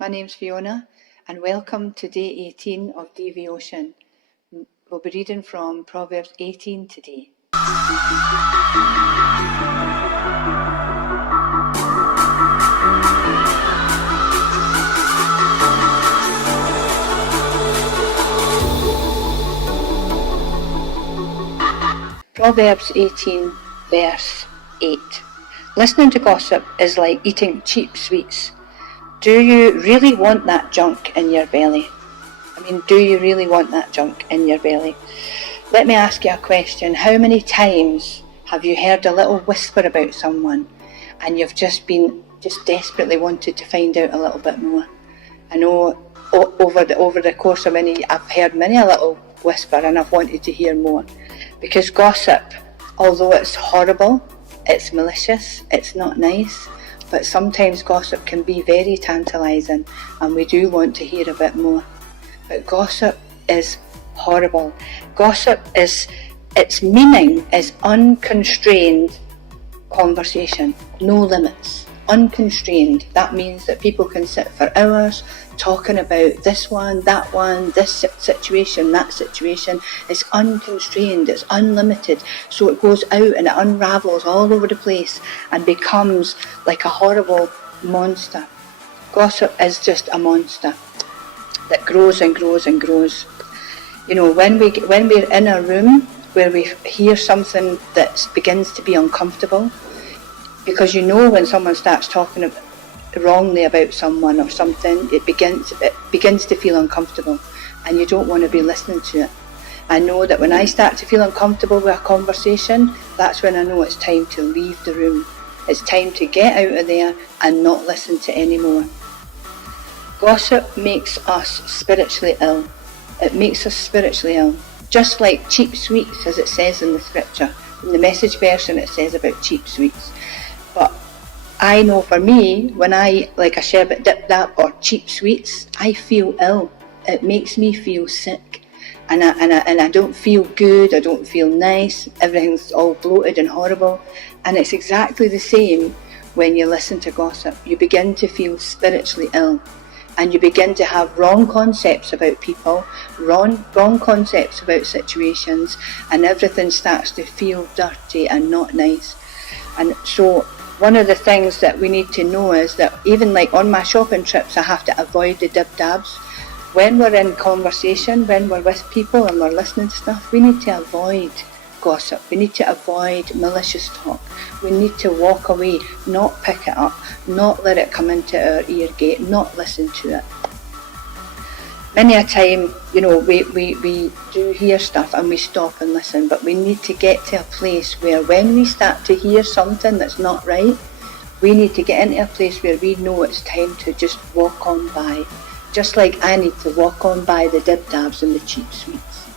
My name's Fiona and welcome to day 18 of deVOtion. We'll be reading from Proverbs 18 today. Proverbs 18 verse 8. Listening to gossip is like eating cheap sweets. Do you really want that junk in your belly? Do you really want that junk in your belly? Let me ask you a question. How many times have you heard a little whisper about someone and you've just desperately wanted to find out a little bit more? I know over the course of I've heard many a little whisper and I've wanted to hear more. Because gossip, although it's horrible, it's malicious, it's not nice, but sometimes gossip can be very tantalising and we do want to hear a bit more. But gossip is horrible. Gossip its meaning is unconstrained conversation, no limits, unconstrained. That means that people can sit for hours talking about this one, this situation, that situation. It's unconstrained, it's unlimited, so it goes out and it unravels all over the place and becomes like a horrible monster. Gossip is just a monster that grows and grows and grows. When we're in a room where we hear something that begins to be uncomfortable, because when someone starts talking wrongly about someone or something, it begins to feel uncomfortable and you don't want to be listening to it. I know that when I start to feel uncomfortable with a conversation, that's when I know it's time to leave the room. It's time to get out of there and not listen to any more. Gossip makes us spiritually ill. It makes us spiritually ill. Just like cheap sweets, as it says in the scripture. In the Message version it says about cheap sweets. But I know for me, when I like a sherbet dip-dap or cheap sweets, I feel ill. It makes me feel sick. And I don't feel good, I don't feel nice, everything's all bloated and horrible. And it's exactly the same when you listen to gossip. You begin to feel spiritually ill. And you begin to have wrong concepts about people, wrong concepts about situations, and everything starts to feel dirty and not nice. And so one of the things that we need to know is that even like on my shopping trips, I have to avoid the dib-dabs. When we're in conversation, when we're with people and we're listening to stuff, we need to avoid gossip. We need to avoid malicious talk. We need to walk away, not pick it up, not let it come into our ear gate, not listen to it. Many a time, we do hear stuff and we stop and listen, but we need to get to a place where when we start to hear something that's not right, we need to get into a place where we know it's time to just walk on by. Just like I need to walk on by the dib-dabs and the cheap sweets.